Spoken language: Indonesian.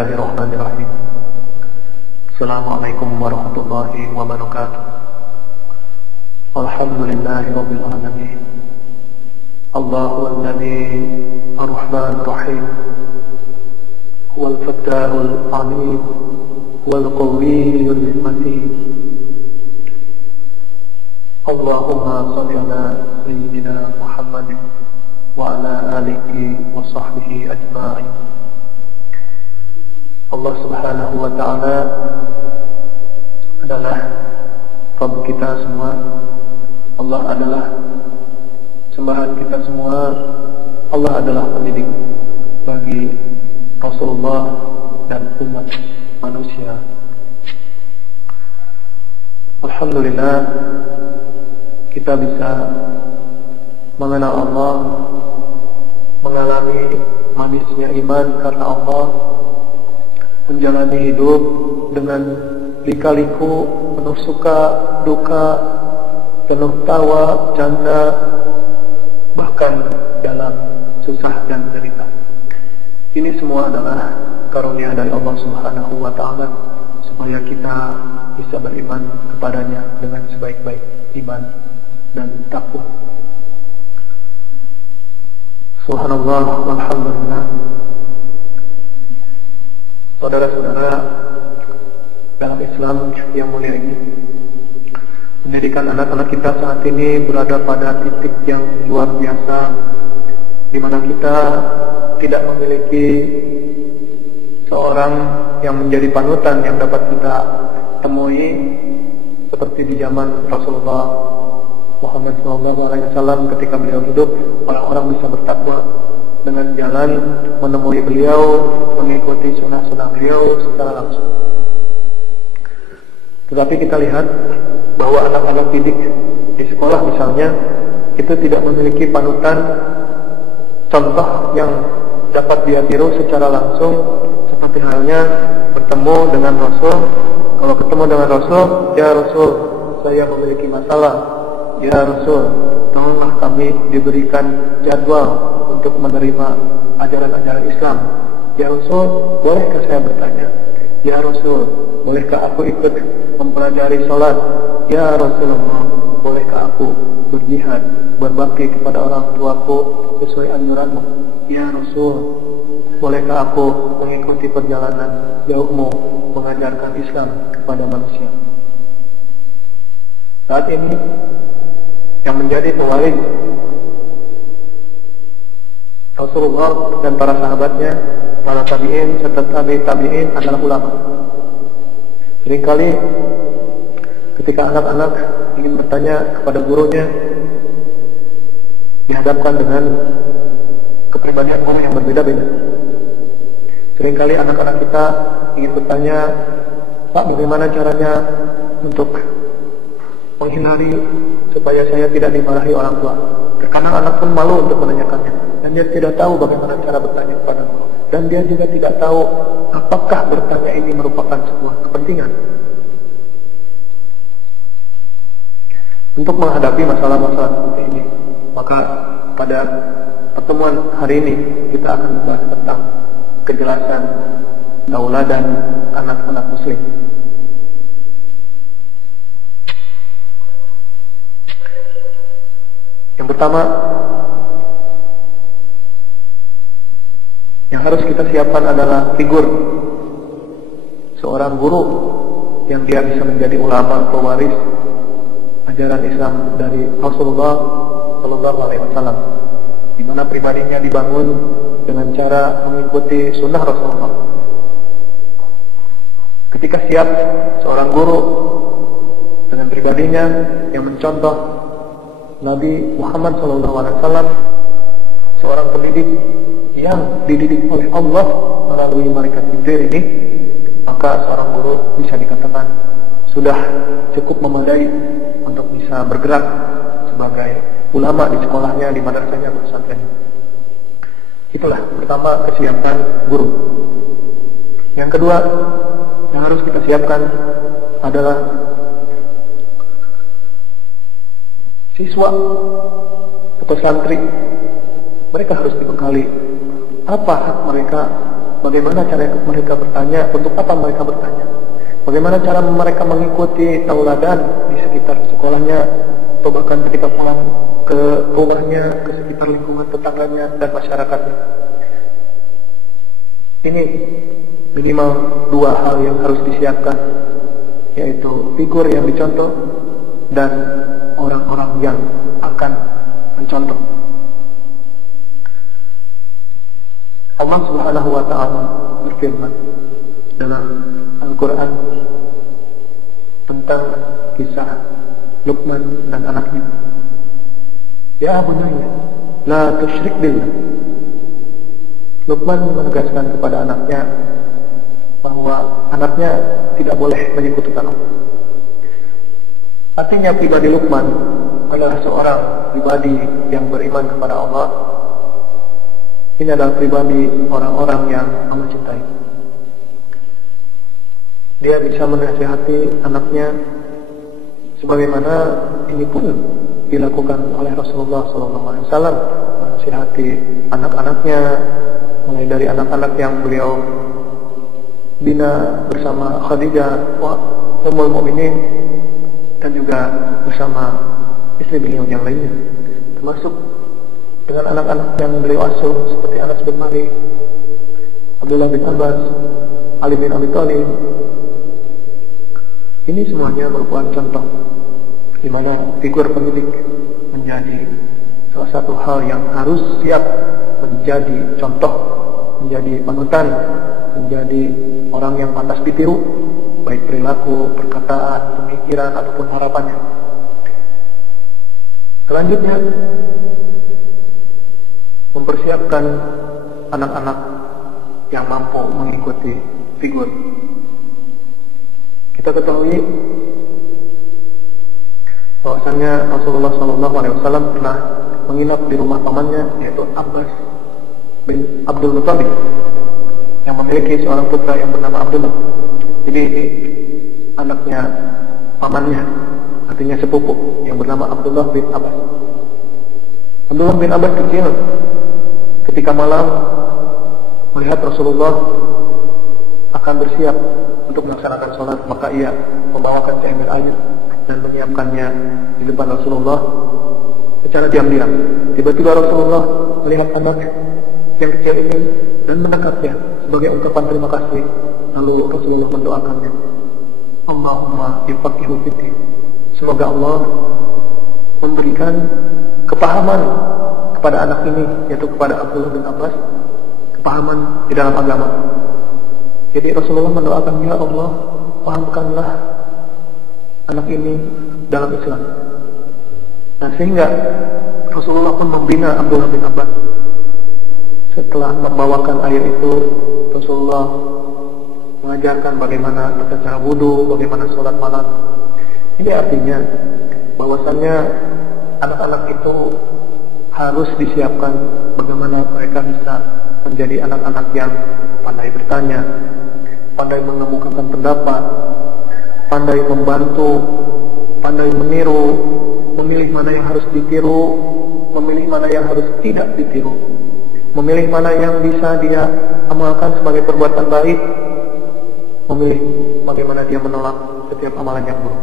Bismillahirrahmanirrahim. Assalamualaikum warahmatullahi wabarakatuh. Alhamdulillahirabbil alamin. Allahu alladzi ar-rahmanur rahim. Huwal fattahul alim wal qawiyyul matin. Allahumma shalli ala sayyidina Muhammadin wa ala alihi wa sahbihi ajma'in. Allah Subhanahu wa ta'ala adalah Rabb kita semua. Allah adalah sembahan kita semua. Allah adalah pendidik bagi Rasulullah dan umat manusia. Alhamdulillah, kita bisa mengenal Allah, mengalami manisnya iman karena Allah, menjalani hidup dengan lika-liku, penuh suka, duka, penuh tawa, canda, bahkan dalam susah dan derita. Ini semua adalah karunia dari Allah Subhanahu wa ta'ala, supaya kita bisa beriman kepadanya dengan sebaik-baik iman dan takwa. Subhanallah walhamdulillah. Saudara-saudara dalam Islam yang mulia ini, pendidikan anak-anak kita saat ini berada pada titik yang luar biasa, di mana kita tidak memiliki seorang yang menjadi panutan yang dapat kita temui seperti di zaman Rasulullah Muhammad SAW ketika beliau hidup. Orang-orang bisa bertakwa dengan jalan menemui beliau, mengikuti sunnah-sunnah beliau secara langsung. Tetapi kita lihat bahwa anak-anak didik di sekolah misalnya itu tidak memiliki panutan, contoh yang dapat dia tiru secara langsung, seperti halnya bertemu dengan Rasul. Kalau ketemu dengan Rasul, ya Rasul, saya memiliki masalah. Ya Rasul, tolonglah kami diberikan jadwal untuk menerima ajaran-ajaran Islam. Ya Rasul, bolehkah saya bertanya? Ya Rasul, bolehkah aku ikut mempelajari sholat? Ya Rasulullah, bolehkah aku berjihad, berbakti kepada orang tuaku sesuai anjuranmu? Ya Rasul, bolehkah aku mengikuti perjalanan jauhmu mengajarkan Islam kepada manusia? Saat ini yang menjadi pewaris Rasulullah dan para sahabatnya, para tabi'in serta tabi'in adalah ulama. Seringkali ketika anak-anak ingin bertanya kepada gurunya, dihadapkan dengan kepribadian guru yang berbeda-beda. Seringkali anak-anak kita ingin bertanya, Pak, bagaimana caranya untuk menghindari supaya saya tidak dimarahi orang tua? Terkadang anak pun malu untuk menanyakannya, dan dia tidak tahu bagaimana cara bertanya kepada guru, dan dia juga tidak tahu apakah bertanya ini merupakan sebuah kepentingan. Untuk menghadapi masalah-masalah seperti ini, maka pada pertemuan hari ini kita akan membahas tentang kejelasan tauladan anak-anak muslim. Yang pertama yang harus kita siapkan adalah figur seorang guru yang dia bisa menjadi ulama pewaris ajaran Islam dari Rasulullah SAW, di mana pribadinya dibangun dengan cara mengikuti sunnah Rasulullah. Ketika siap seorang guru dengan pribadinya yang mencontoh Nabi Muhammad SAW, seorang pendidik yang dididik oleh Allah melalui malaikat Jibril ini, maka seorang guru bisa dikatakan sudah cukup memadai untuk bisa bergerak sebagai ulama di sekolahnya, di madrasahnya, atau pesantrennya. Itulah pertama, kesiapan guru. Yang kedua yang harus kita siapkan adalah siswa atau santri. Mereka harus dibekali apa hak mereka bagaimana cara mereka bertanya, untuk apa mereka bertanya, bagaimana cara mereka mengikuti tauladan di sekitar sekolahnya, atau bahkan ketika pulang ke rumahnya, ke sekitar lingkungan tetangganya dan masyarakatnya. Ini minimal dua hal yang harus disiapkan, yaitu figur yang dicontoh dan orang-orang yang akan mencontoh. Allah Subhanahu wa ta'ala berfirman dalam Al-Quran tentang kisah Luqman dan anaknya. Ya bunayya, la tusyrik billah. Luqman menegaskan kepada anaknya bahwa anaknya tidak boleh menyekutukan Allah. Artinya pribadi Luqman adalah seorang pribadi yang beriman kepada Allah. Ini adalah pribadi orang-orang yang Allah cintai. Dia bisa menasihati anaknya sebagaimana ini pun dilakukan oleh Rasulullah SAW, menasihati anak-anaknya, mulai dari anak-anak yang beliau bina bersama Khadijah Ummul Mukminin, dan juga bersama istri beliau yang lainnya, termasuk dengan anak-anak yang beliau asuh seperti Anas bin Malik, Abdullah bin Abbas, Ali bin Abi Thalib. Ini semuanya merupakan contoh di mana figur pendidik menjadi salah satu hal yang harus siap menjadi contoh, menjadi panutan, menjadi orang yang pantas ditiru, baik perilaku, perkataan, pemikiran ataupun harapannya. Selanjutnya, mempersiapkan anak-anak yang mampu mengikuti figur. Kita ketahui bahwasannya Rasulullah SAW pernah menginap di rumah pamannya, yaitu Abbas bin Abdul Muttalib, yang memiliki seorang putra yang bernama Abdullah. Jadi anaknya pamannya, artinya sepupu, yang bernama Abdullah bin Abbas. Abdullah bin Abbas kecil, ketika malam melihat Rasulullah akan bersiap untuk melaksanakan sholat, maka ia membawakan seember air dan menyiapkannya di depan Rasulullah secara diam-diam. Tiba-tiba Rasulullah melihat anak yang kecil ini dan mendekatnya sebagai ungkapan terima kasih. Lalu Rasulullah mendoakannya, Allahumma ifaqihu fiddin. Semoga Allah memberikan kepahaman kepada anak ini, yaitu kepada Abdullah bin Abbas, kepahaman di dalam agama. Jadi Rasulullah mendoakan, ya Allah, pahamkanlah anak ini dalam Islam. Nah, sehingga Rasulullah pun membina Abdullah bin Abbas. Setelah membawakan air itu, Rasulullah mengajarkan bagaimana tata cara wudu, bagaimana sholat malam. Ini artinya bahwasannya anak-anak itu harus disiapkan bagaimana mereka bisa menjadi anak-anak yang pandai bertanya, pandai mengemukakan pendapat, pandai membantu, pandai meniru, memilih mana yang harus ditiru, memilih mana yang harus tidak ditiru, memilih mana yang bisa dia amalkan sebagai perbuatan baik, memilih bagaimana dia menolak setiap amalan yang buruk.